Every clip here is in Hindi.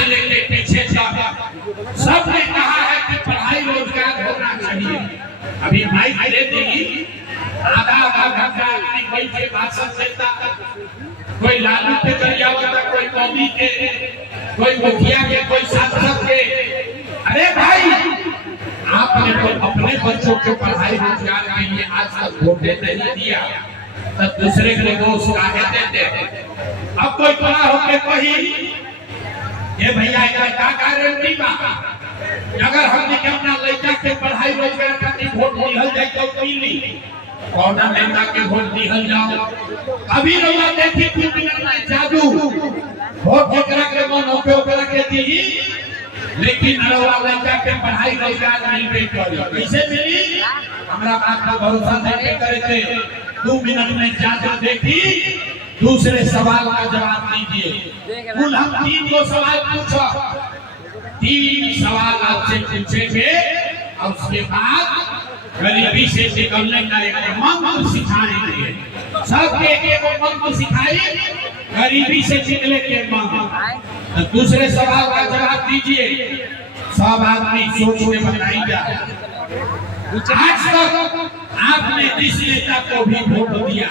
से लेकर पीछे तक सबने कहा है कि पढ़ाई रोजगार होना चाहिए। अभी माइक दे देगी, आधा आधा घंटा कोई के भाषण देता, कोई लालू के जरिया होता, कोई मोदी के, कोई मुखिया के, कोई सांसद के। अरे भाई, आपने तो अपने बच्चों को पढ़ाई रोजगार के लिए आज तक वोट नहीं दिया, तो दूसरे के दोष काहे देते? अब कोई खड़ा होकर कही ये भैया क्या गारंटी बा अगर हमने अपना लड़का के पढ़ाई रोजगार खातिर वोट दिहल जाए तो मिली, कौना नेता के वोट दिहल जाओ। अभी रउआ देखी 2 मिनट में जादू वोट जेकरा के मन होके ओकरा के दी, लेकिन रउआ लड़का के पढ़ाई रोजगार मिलबे करी। कैसे मिली? हमरा बात का भरोसा नहीं करे थे। 2 मिनट में जादू देखी, दूसरे सवाल का जवाब दीजिए। कुल हम 3 सवाल पूछो, 3 सवाल आपसे पूछेंगे और उसके बाद गरीबी से निकलने का एक मंत्र सिखाएंगे। सबके एक मंत्र सिखाई, गरीबी से निकले के मंत्र। तो दूसरे सवाल का जवाब दीजिए, सब आदमी सोच में बताइए। आज तक आपने जिस नेता को भी वोट दिया,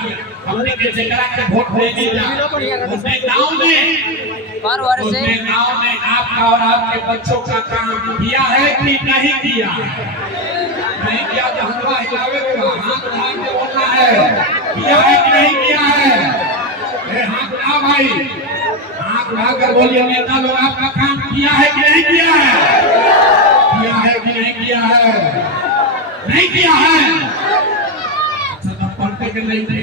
हमने के जगह के वोट दे दिया, उसने गांव में आपका और आपके बच्चों का काम किया है कि नहीं किया? नहीं किया तो हलवा हिलावे के हाथ उठा के बोलना है, किया है कि नहीं किया है? हाथ उठा भाई, हाथ उठाकर बोलिए नेता लोग आपका काम किया है कि नहीं किया है? किया है कि नहीं किया है? नहीं किया है। पढ़ते के नहीं थे,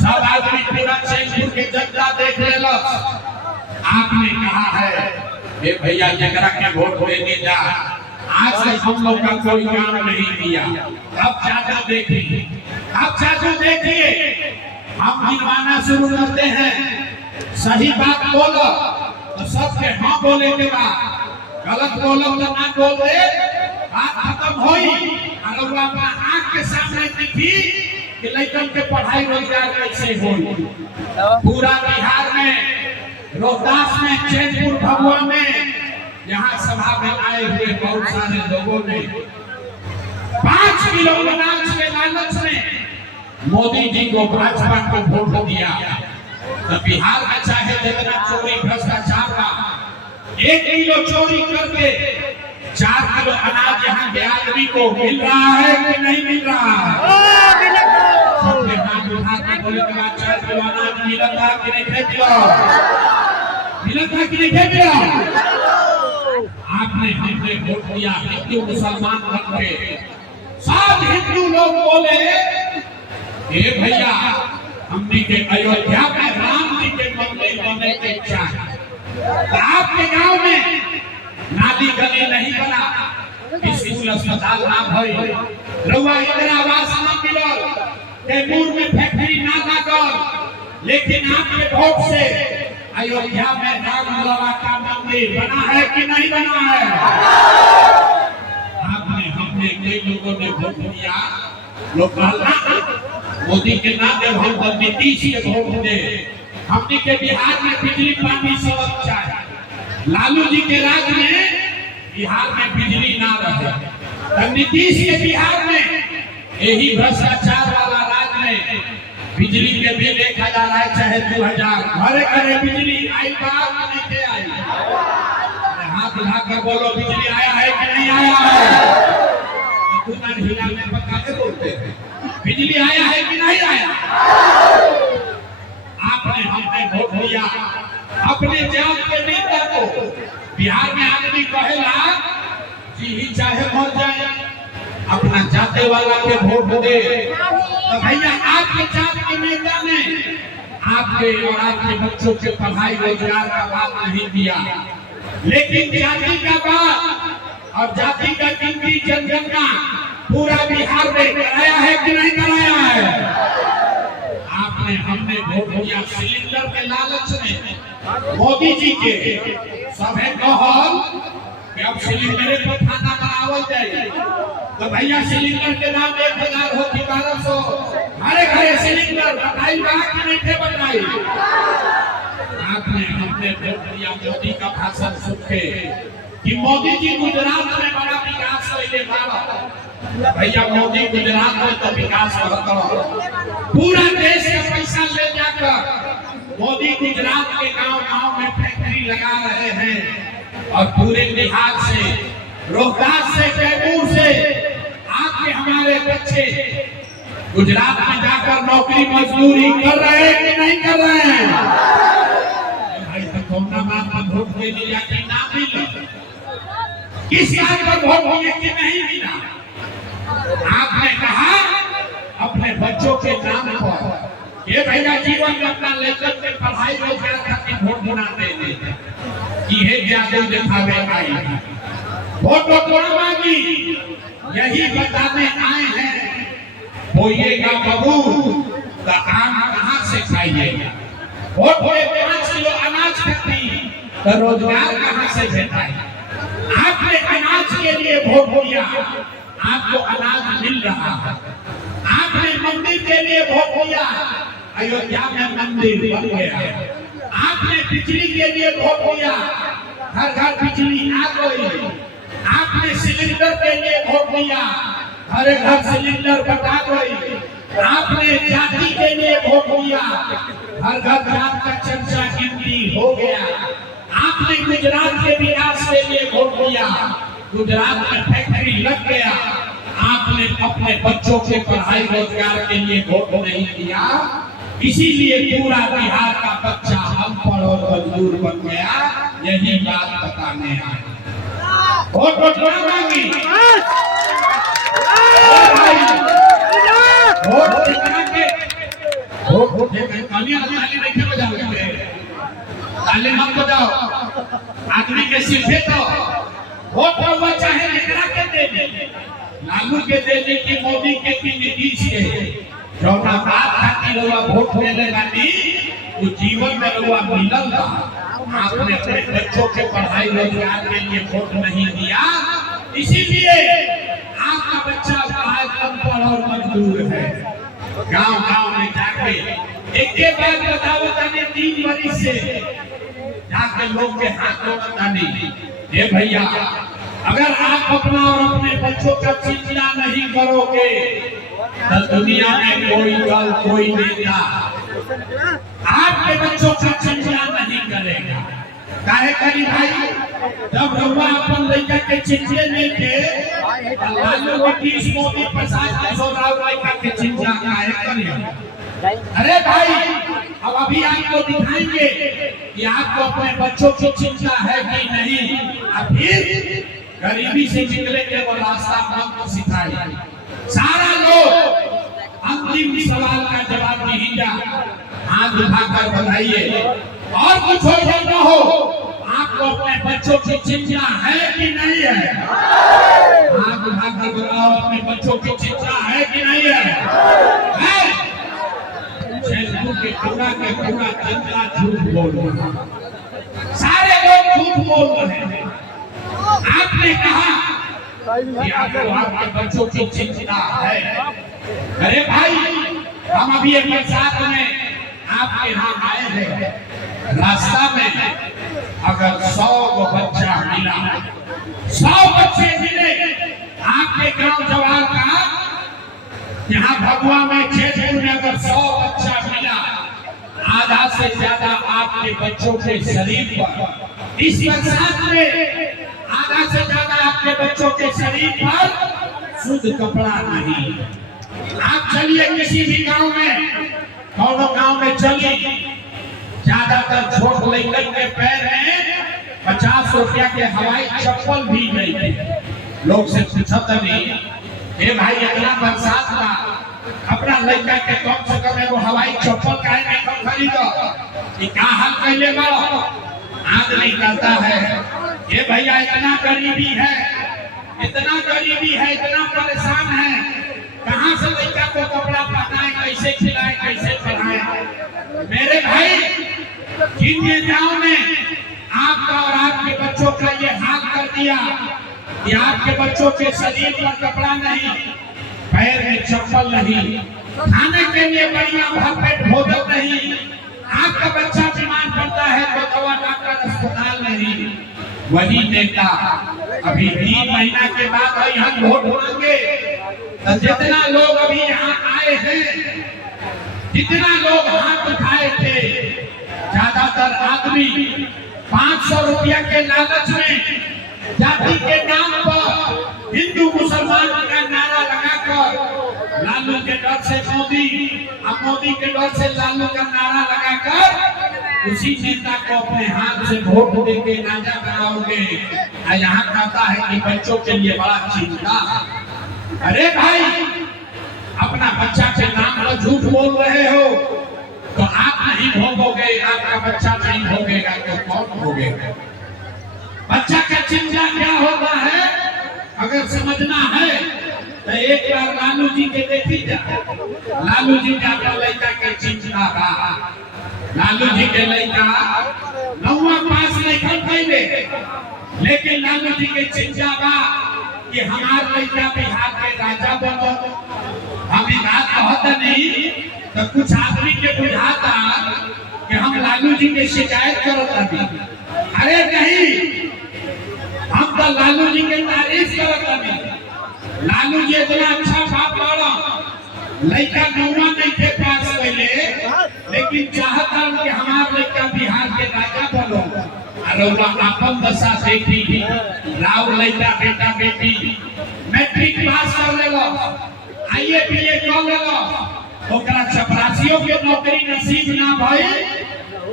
सब आदमी पूरा चैनपुर के जनता देख लेलो। आपने कहा है ये भैया जगरा के वोट देने जा, आज से हम लोग का कोई काम नहीं किया। अब चाचा देखिए, अब चाचा देखिए, हम गिनवाना शुरू करते हैं। सही बात बोलो तो सबके हाँ बोले के बाद, गलत बोलो तो ना बोले, बात खत्म होई। अगर वो अपना आँख के सामने दिखी कि लड़कन के पढ़ाई रोजगार कैसे होई। पूरा बिहार में, रोहतास में, चैनपुर, भभुआ में, यहाँ सभा में आए हुए बहुत सारे लोगों ने 5 किलो अनाज के लालच में मोदी जी को, भाजपा को वोट दिया। तो बिहार में चाहे जितना चोरी भ्रष्टाचार का, 1 किलो चोरी करके 4 किलो अनाज यहाँ के आदमी को मिल रहा है कि नहीं मिल रहा है? सबके हाथ उठा के बोले के बाद 4 किलो अनाज मिला था कि नहीं मिला? मिला था कि नहीं मिला? आपने हमने वोट दिया हिंदू मुसलमान बन के। सब हिंदू लोग बोले ये भैया हमने के अयोध्या में राम जी के मंदिर बनने की इच्छा है। आपके गांव में नाली गली नहीं बना, स्कूल अस्पताल ना भई, रउआ इंदिरा आवास ना मिलल, कैमूर में फैक्ट्री ना लागल, लेकिन आपके वोट से अयोध्या में राम लला का मंदिर बना है कि नहीं बना है? आपने हमने कई लोगों ने वोट दिया, लोग मोदी के नाम पे हम तो नीतीश के वोट दे। हमने के बिहार में बिजली पानी सब अच्छा है, लालू जी के राज में बिहार में बिजली ना रहे, तो नीतीश के बिहार में यही भ्रष्टाचार वाला राज में बिजली के बिल 1000 आए चाहे 2000, घरे घरे बिजली आई बात नहीं के आई। हाथ उठाकर बोलो बिजली आया है कि नहीं आया है? दुकान हिला में पक्का के बोलते हैं बिजली आया है कि नहीं आया? आपने हमने वोट दिया अपने जात के नेता को। बिहार में आदमी कहेला जी ही चाहे मर जाए, अपना जाते वाला के वोट दे। तो भैया आपके जात के नेता ने आपके और आपके बच्चों के पढ़ाई रोजगार का बात नहीं दिया, लेकिन जाति का बात और जाति का गिनती जनगणना पूरा बिहार में कराया है कि नहीं कराया है? आपने हमने वोट दिया सिलेंडर के लालच में मोदी जी के। सभे कहल कि अब सिलेंडर पर खाना बनावल जाए, तो भैया सिलेंडर के दाम 1000 हो कि 1200, घरे घरे सिलेंडर बताई बा कि नहीं थे बताई? आपने हमने वोट दिया मोदी का भाषण सुन के कि मोदी जी गुजरात में बड़ा विकास करेंगे। भैया मोदी गुजरात में तो विकास करता पूरा देश का पैसा ले जाकर मोदी गुजरात के गांव-गांव में फैक्ट्री लगा रहे हैं और पूरे बिहार से, रोहतास से, कैमूर से आपके हमारे बच्चे गुजरात में जाकर नौकरी मजदूरी कर रहे हैं कि नहीं कर रहे हैं? भाई तो कौन बात पर वोट दे दिया कि ना मिला? किस बात पर वोट दिए कि नहीं मिला? आपने कहा अपने बच्चों के नाम पर ये भैया जीवन में अपना लेकर के पढ़ाई रोजगार करके वोट बनाते थे कि ये जादू दिखावे आई वोट तो मांगी, यही बताने आए हैं बोइएगा बबूल तो आम कहाँ से खाइएगा? वोट होए 5 किलो अनाज खरीदी तो रोजगार कहाँ से भेटाएगा? आपने अनाज के लिए वोट दिया, आपको अनाज मिल रहा है। आपने मंदिर के लिए वोट दिया, अयोध्या में मंदिर बन गया। आपने बिजली के लिए वोट दिया, घर घर बिजली आ गई। आपने सिलेंडर के लिए वोट दिया, हर घर सिलेंडर बटा गई। आपने जाति के लिए वोट दिया, हर घर जात का चर्चा गिनती हो गया। आपने गुजरात के विकास के लिए वोट दिया, गुजरात में फैक्ट्री लग गया। आपने अपने बच्चों के पढ़ाई रोजगार के लिए वोट नहीं दिया, इसीलिए पूरा बिहार का बच्चा अनपढ़ और मजदूर बन गया। यही बात बताने आए। वोट मांगी, ताली मत बजाओ, आदमी के सिर पे तो वोट हुआ चाहे लेकरा के दे दे, लालू के दे दे कि मोदी के कि नीतीश के, जौना बात खातिर हुआ वोट देने वाली वो जीवन में हुआ मिलल था। आपने अपने बच्चों के पढ़ाई रोजगार के लिए वोट नहीं दिया, इसीलिए आपका बच्चा अनपढ़ और मजदूर है। गांव-गांव में जाके एक के बाद बताओ ताने 3 बरिस से जाके लोग के हाथ में बताने ये भैया अगर आप अपना और अपने बच्चों का चिंता नहीं करोगे तो दुनिया में कोई दल, कोई नेता आपके बच्चों का चिंता नहीं करेगा। काहे करी भाई? जब रउआ अपन लड़का के चिंता नहीं के लालू नीतीश मोदी प्रसाद के सोराव लड़का के चिंता काहे करी? अरे भाई अब अभी आपको दिखाएंगे कि आपको अपने बच्चों की चिंता है कि नहीं। अब फिर गरीबी से निकले के वो रास्ता आपको सिखाए। सारा लोग अंतिम सवाल का जवाब दीजिए, हाथ उठाकर बताइए। और कुछ हो या न हो, आपको अपने बच्चों की चिंता है कि नहीं है? हाथ उठाकर बताओ, अपने बच्चों की चिंता है कि नहीं है? के पूरा जनता झूठ बोल रहा है, सारे लोग झूठ बोल रहे हैं। आपने कहा कि आपको आपके बच्चों की चिंता है। अरे भाई हम अभी अपने साथ में आपके यहाँ आए हैं, रास्ता में अगर 100 बच्चा मिला, 100 बच्चे मिले आपके गांव जवार का, यहाँ भगवा में खेतपुर में अगर 100 बच्चा मिला, आधा से ज्यादा आपके बच्चों के शरीर पर इस बरसात में आधा से ज्यादा आपके बच्चों के शरीर पर शुद्ध कपड़ा नहीं। आप चलिए किसी भी गांव में, दोनों गांव में चलिए, ज्यादातर छोट लड़कन के पैर में 50 रुपया के हवाई चप्पल भी नहीं थे। लोग से पूछा नहीं, हे भाई अगला बरसात का अपना लड़का के कम से कम वो हवाई चप्पल का है कम खरीदो, कि क्या हाल पहले बड़ो आदमी कहता है ये भैया इतना गरीबी है, इतना गरीबी है, इतना परेशान है, कहाँ से लड़का को कपड़ा पहनाए, कैसे खिलाए, कैसे पढ़ाए। मेरे भाई जिन नेताओं ने आपका और आपके बच्चों का ये हाल कर दिया कि आपके बच्चों के शरीर पर कपड़ा नहीं, पैर में चप्पल नहीं, खाने के लिए बढ़िया भरपेट भोजन नहीं, आपका बच्चा बीमार पड़ता है तो दवा डॉक्टर अस्पताल नहीं, वही नेता अभी 3 महीना के बाद यहाँ वोट मांगे तो जितना लोग अभी यहाँ आए हैं, जितना लोग हाथ उठाए थे, ज्यादातर आदमी 500 रुपया के लालच में जाति के नाम पर हिंदू मुसलमान का नारा लगाकर लालू के डर से मोदी और मोदी के डर से लालू का नारा लगाकर उसी नेता को अपने हाथ से वोट देके राजा बनाओगे। यहाँ कहता है कि बच्चों के लिए बड़ा चिंता। अरे भाई, अपना बच्चा के नाम पर झूठ बोल रहे हो तो आप नहीं भोगोगे, आपका बच्चा नहीं भोगेगा तो कौन भोगेगा? बच्चा का चिंता क्या होता है अगर समझना है तो एक बार लालू जी के देखी जा। लालू जी का लड़का के चिंता बा, लालू जी के लड़का 9वां पास नहीं कर पाए, लेकिन लालू जी के चिंता बा कि हमार लड़का बिहार के राजा बनो। हम बात कहते नहीं तो कुछ आदमी के बुझाता कि हम लालू जी के शिकायत करत नहीं। अरे नहीं, हम तो लालू जी के तारीफ करत नहीं। लालू जी इतना अच्छा बाप बाड़ा, लड़का 9वां नहीं थे पास पहले, लेकिन चाहता कि हमार लड़का बिहार के राजा बनो। अरे अपन दशा देखी थी, राव लड़का बेटा बेटी मैट्रिक पास कर लेलो, आईए पीए कर लेलो, ओकरा चपरासियों के नौकरी नसीब ना भई,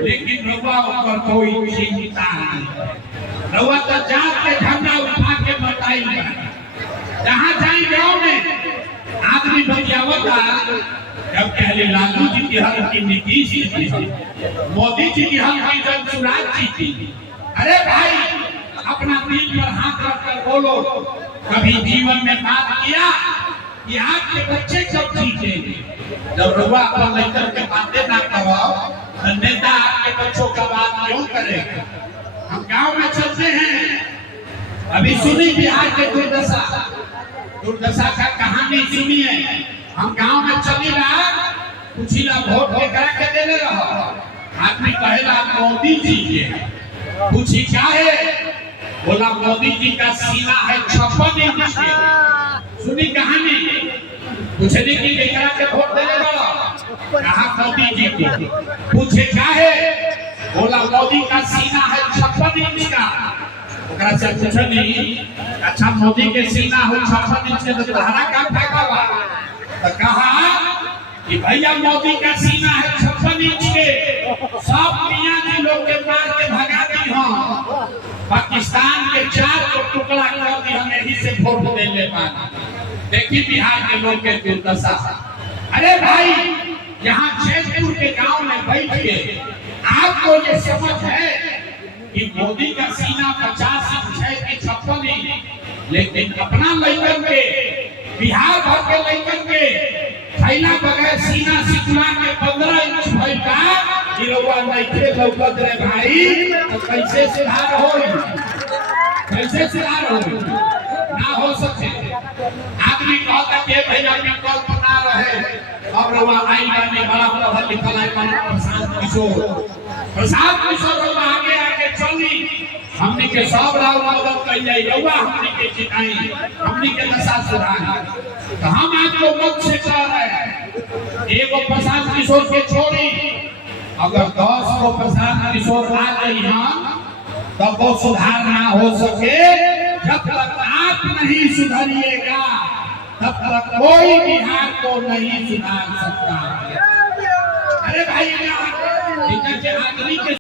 लेकिन रउआ ऊपर कोई चिंता नहीं। रउआ तो जात के झंडा उठा के बताई, जहाँ जाई गाँव में आदमी बतियावता। जब पहले लालू जी की हल की नीतीश जी थी, मोदी जी की हल की जनसुराज जी थी। अरे भाई, अपना दिल पर हाथ रखकर बोलो, कभी जीवन में बात किया कि आपके बच्चे कब जीतेंगे? जब रुआ अपन लेकर के बातें ना करो तो नेता आपके बच्चों का बात क्यों करेगा? हम गांव में चलते हैं, अभी सुनी बिहार के दुर्दशा का कहानी सुनी है। हम गांव में चली रहा, पूछी ना वोट करा के देने रहो, आदमी कहेला मोदी जी के, पूछी क्या है? बोला मोदी जी का सीना है 56 इंच के। सुनी कहानी, पूछने की लेकर के वोट देने वाला, कहा मोदी जी को। पूछे क्या है? बोला मोदी का सीना है 56 इंच का। ओकरा से पूछनी, अच्छा मोदी के सीना हो 56 इंच के तो तुम्हारा का फायदा हुआ? तो कहा कि भैया मोदी का सीना है 56 इंच के, सब मियां जी लोग के मार के भगा दी हम, पाकिस्तान के 4 को टुकड़ा कर दी, हम यही से वोट दे ले पाए। देखिए बिहार के लोग के दुर्दशा। अरे भाई, यहाँ जयपुर के गांव में बैठ के आपको ये समझ है कि मोदी का सीना 50 इंच है कि 56 इंच, लेकिन अपना लड़कन के, बिहार भर के लड़कन के थैला बगैर सीना सिकुड़ा के 15 इंच भइल का गिरवा नहीं थे लौकत रे भाई। तो कैसे सुधार होई? कैसे सुधार होई? ना हो सके। आदमी कहता कि भैया के कल्पना रहे, अब रवा आई बानी बड़ा पढ़ल लिखल है प्रशांत किशोर रवा आगे आगे चली, हमने के सब राव मदद कर जाई, रवा हमने के जिताई, हमने के दशा सुधारी। तो हम आपको मत से कह रहे हैं, एगो प्रशांत किशोर के छोड़ी, अगर 10 को प्रशांत किशोर आ गई हम तब वो सुधार ना हो सके। जब तक आप नहीं सुधरिएगा तब तक कोई बिहार को नहीं सुधार सकता। अरे भाई, आदमी के